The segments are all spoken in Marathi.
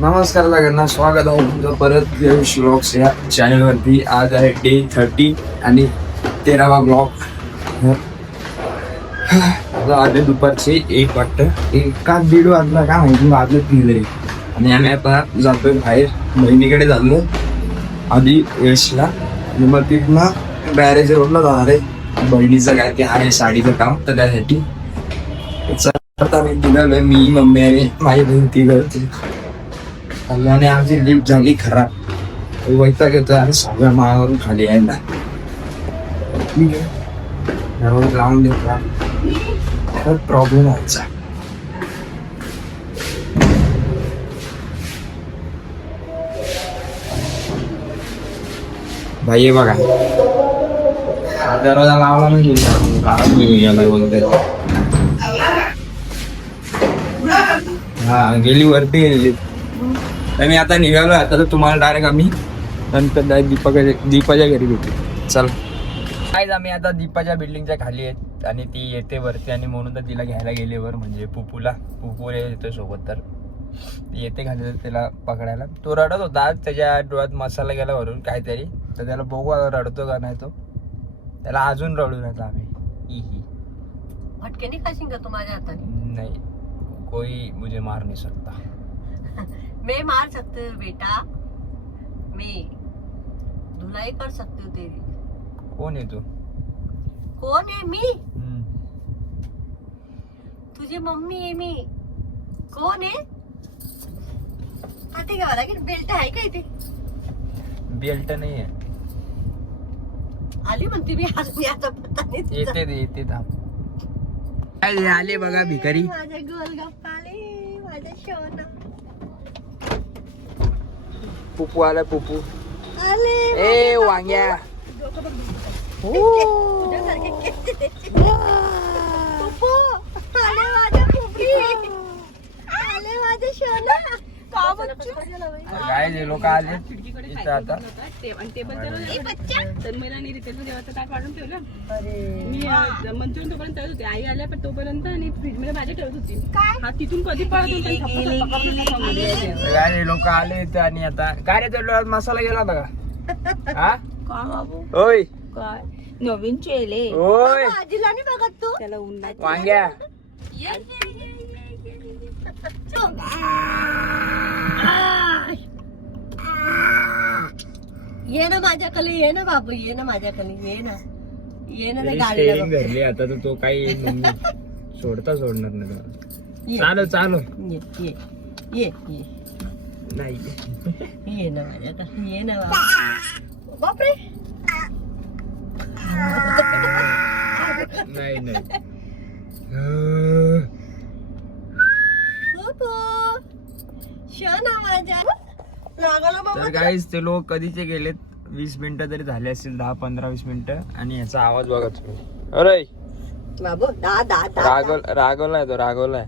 नमस्कार सगळ्यांना, स्वागत आहे तुमचं परत यश व्लॉग्स या चॅनलवरती. आज आहे डे 30 आणि 13वा ब्लॉग. आधी दुपारचे 1 वाजता, 1-1:30 वाजला काय माहिती, वाजलं 3 तरी. आणि आम्ही आता जातोय बाहेर, बहिणीकडे चाललो आधी यशला, आणि मग तिथनं बॅरेज रोडला जाणार आहे. बहिणीचं काय ते आहे साडीचं काम, तर त्यासाठी आता मी निघालोय. मी, मम्मी आणि माझी बहीण ती करते. आणि आमची लिफ्ट झाली खराब, वैताग येतोय आणि सगळ्या माळावरून खाली यायला. लावून देतो, प्रॉब्लेम व्हायचा. भाई हे बघा, दरवाजा लावला नाही बोलते. हा गेली वरती गेली. तर मी आता निघालो. आता तर तुम्हाला डायरेक्ट आम्ही नंतर दीपाच्या घरी भेटू. चल काय, आम्ही आता दीपाच्या बिल्डिंगच्या खाली आहेत आणि ती येते वरती, आणि म्हणून तर तिला घ्यायला गेले वर, म्हणजे पुपू येतोय सोबत. तर ती येते खाली तर तिला पकडायला. तो रडत होता, त्याच्या डोळ्यात मसाला गेला वरून काहीतरी, तर त्याला बघू रडतो का नाही. तो त्याला अजून रडू नका आम्ही. फटके खाशील का तू माझ्या हाताने? नहीं, कोई मुझे मार नहीं सकता. मैं मार सकती हूँ बेटा, मैं धुलाई कर सकती हूँ तेरी. कौन है तू? कौन है मी? तुझी मम्मी आहे मी. कोण आहे? आता घ्यावा लागेल. बेल्ट आहे का इथे? बेल्ट नहीं है. आली म्हणते मी, आज मी आता पत्ता नाही. येते थांब. आले बघा भिकारी. माझ्या गोलगप्पा आले, माझ्या शोना पुपू आला. पुपू आले. ए वांग्या. काय लोक आले इथं आता. मंचुरियन तोपर्यंत तळत होते, आई आल्या पण तोपर्यंत, आणि फ्रीज मध्ये भाजी ठेवत होती. हा तिथून कधी पळत काय लोक आले इथं. आणि आता काय रे, त्या मसाला गेला होता का? हा बाबू होय, काय नवीन चेले होय आजीला नाही बघत तू? त्याला उन्हात वांग्या. ये ना माझ्याकडे, ये ना बाबू, ये ना माझ्याकडे, ये ना, ये ना. स्टेरिंग धरली आता, तर तो काही सोडणार नाही. चालो ये ये ये ये नाही. ये ना माझ्याकडे, ये ना बाबू. बापरे. नाही तर गाईस, ते लोक कधीचे गेलेत. 20 मिनिटं तरी झाले असतील, 10-15-20 मिनिटं. आणि याचा आवाज बघा तुम्ही. अरे बाबू, रागवलाय तो, रागवलाय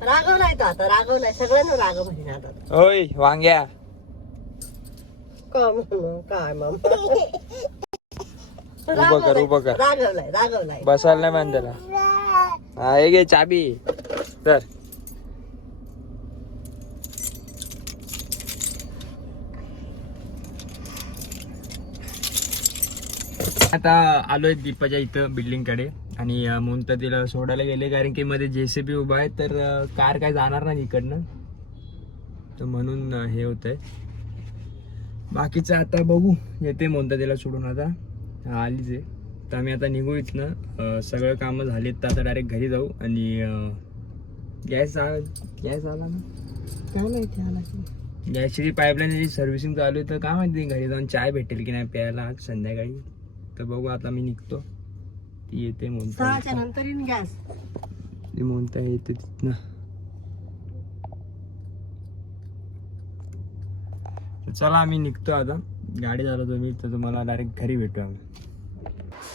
रागवलाय तो आता, रागवलाय. सगळ्यांना रागव म्हणजे आता. होय वांग्या. काय मामा, उभं कर. रागवलाय. बसायला नाही मान त्याला. हा हे घे चाबी. तर आता आलोय दीपाच्या इथं बिल्डिंग कडे. आणि म्हणून तर तिला सोडायला गेले, कारण की मध्ये JCB उभा आहे, तर कार काय जाणार नाही इकडनं, तर म्हणून हे होतंय. बाकीचं आता बघू, येते म्हणतं तिला सोडून. आता आलीच आहे, तर आम्ही आता निघू इथनं. सगळं कामं झालीत, तर आता डायरेक्ट घरी जाऊ. आणि गॅस आला ना, काय माहिती आला. गॅसची पाईपलाईनची सर्व्हिसिंग चालू आहे, तर काय माहिती घरी जाऊन चाय भेटेल की नाही प्यायला आज संध्याकाळी. तर बघू, आता मी निघतो. ती येते म्हणता, 6च्या नंतर येईन गॅस. ती म्हणता येते तिथनं. चला आम्ही निघतो आता. गाडी झालो तुम्ही, तर तुम्हाला डायरेक्ट घरी भेटू आम्ही.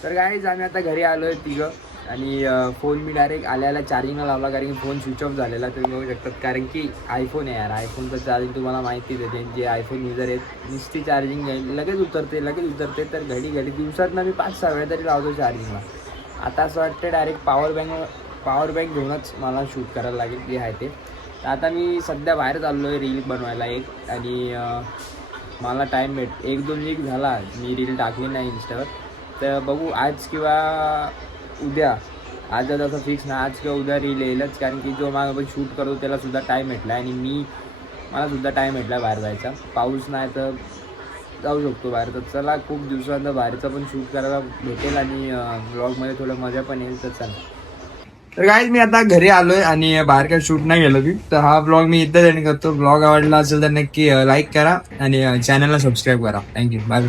तर गाईज, आम्ही आता घरी आलोय तिघं. आणि फोन मी डायरेक्ट आल्याला चार्जिंगला लावला, कारण की फोन स्विच ऑफ झालेला. तुम्ही बघू शकतात, कारण की आयफोन आहे यार. आयफोनचं चार्जिंग तुम्हाला माहितीच आहे, जे आयफोन युजर आहेत, नुसती चार्जिंग लगेच उतरते. तर घडी दिवसात मी 5-6 वेळा तरी लावतो चार्जिंगला. आता असं वाटतं डायरेक्ट पॉवर बँक घेऊनच मला शूट करायला लागेल, जे आहे ते. तर आता मी सध्या बाहेर चाललो आहे रील बनवायला एक, आणि मला टाईम 1-2 वीक झाला मी रील टाकली नाही इंस्टावर. तर बघू आज किंवा उद्या, आज असं फिक्स ना, आज किंवा उद्या रील येईलच, कारण की जो मग आपण शूट करतो त्यालासुद्धा टाईम भेटला आणि मलासुद्धा टाईम भेटला बाहेर जायचा. पाऊस नाही तर जाऊ शकतो बाहेर. तर चला, खूप दिवसांना बाहेरचं पण शूट करायला भेटेल आणि व्लॉगमध्ये थोडं मजा पण येईल. तर चला, तर गाईज मी आता घरी आलोय आणि बाहेर काय शूट नाही गेलो की. तर हा ब्लॉग मी इथं एंड करतो. ब्लॉग आवडला असेल तर नक्की लाईक करा आणि चॅनलला सबस्क्राईब करा. Thank you, bye.